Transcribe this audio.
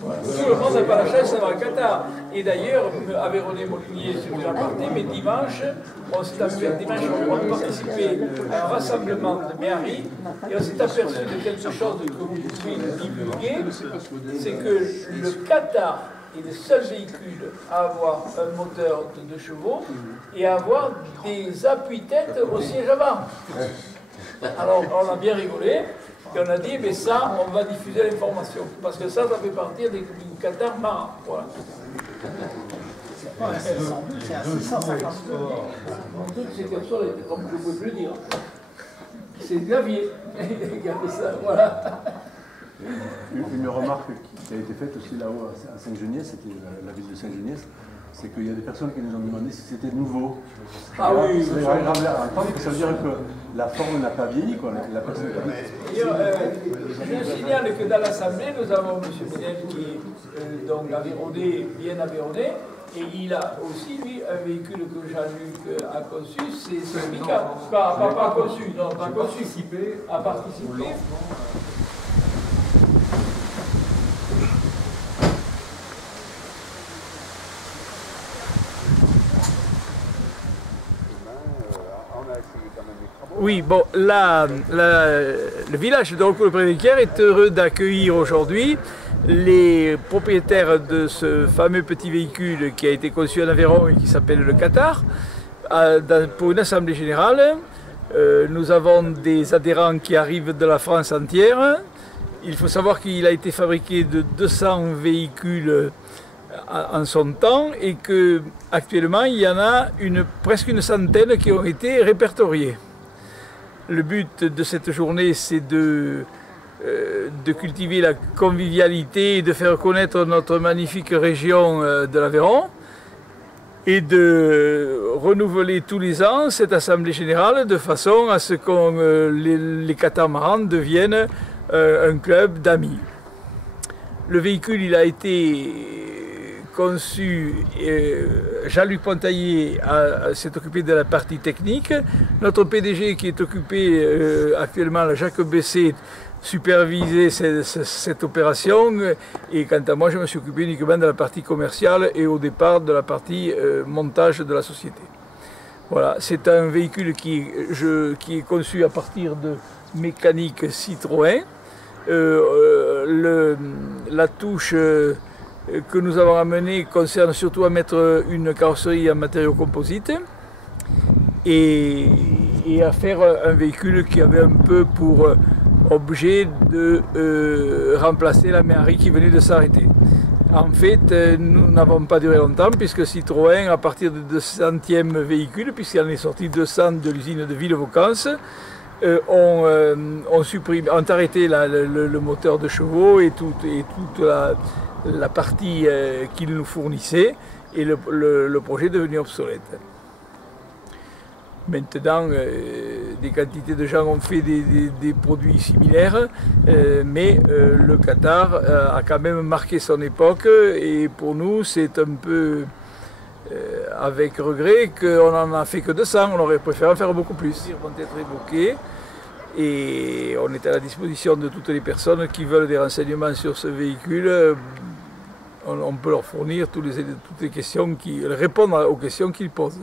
Tout le monde n'a pas la chance d'avoir un Qatar. Et d'ailleurs, Aveyronais Molinier, c'est déjà parti, mais dimanche, on a participé à un rassemblement de Méhari et on s'est aperçu de quelque chose que vous pouvez divulguer, c'est que le Qatar est le seul véhicule à avoir un moteur de 2 chevaux et à avoir des appuis-têtes au siège avant. Alors, on a bien rigolé. Et on a dit, mais ça, on va diffuser l'information. Parce que ça fait partir du Qatar marin. Voilà. Ouais, c'est à 650 mon truc, c'est comme ça, comme je ne pouvez plus le dire. C'est Gavier qui a fait ça, voilà. Une remarque qui a été faite aussi là-haut à Saint-Geniès, c'était la ville de Saint-Geniès, c'est qu'il y a des personnes qui nous ont demandé si c'était nouveau. Ah oui, c'est agréable à entendre, ça veut dire que la forme n'a pas vieilli, quoi. La personne je signale que dans l'Assemblée, nous avons M. Minel qui est donc Aveyronais, bien Aveyronais, et il a aussi, lui, un véhicule que Jean-Luc a conçu, c'est Mika. Pas conçu, non, pas conçu, a participé. Oui, bon, le village de Roncourt-le-Pré-Vicaire est heureux d'accueillir aujourd'hui les propriétaires de ce fameux petit véhicule qui a été conçu en Aveyron et qui s'appelle le Qatar pour une assemblée générale. Nous avons des adhérents qui arrivent de la France entière. Il faut savoir qu'il a été fabriqué de 200 véhicules en son temps et qu'actuellement il y en a presque une centaine qui ont été répertoriés. Le but de cette journée, c'est de cultiver la convivialité et de faire connaître notre magnifique région de l'Aveyron et de renouveler tous les ans cette assemblée générale de façon à ce que les catamarans deviennent un club d'amis. Le véhicule, il a été conçu, Jean-Luc Pontaillet s'est occupé de la partie technique. Notre PDG qui est occupé actuellement, Jacques Bessé, supervisait cette opération. Et quant à moi, je me suis occupé uniquement de la partie commerciale et au départ de la partie montage de la société. Voilà, c'est un véhicule qui est conçu à partir de mécanique Citroën. La touche que nous avons amené concerne surtout à mettre une carrosserie en matériaux composites et à faire un véhicule qui avait un peu pour objet de remplacer la Méhari qui venait de s'arrêter. En fait, nous n'avons pas duré longtemps puisque Citroën, à partir du 200e véhicule, puisqu'il en est sorti 200 de l'usine de Villevaucance, ont arrêté le moteur de chevaux et toute la partie qu'ils nous fournissaient et le projet est devenu obsolète. Maintenant, des quantités de gens ont fait des produits similaires, mais le Qatar a quand même marqué son époque et pour nous c'est un peu avec regret qu'on n'en a fait que 200, on aurait préféré en faire beaucoup plus. Ils vont être évoqués et on est à la disposition de toutes les personnes qui veulent des renseignements sur ce véhicule. On peut leur fournir toutes les questions, répondre aux questions qu'ils posent.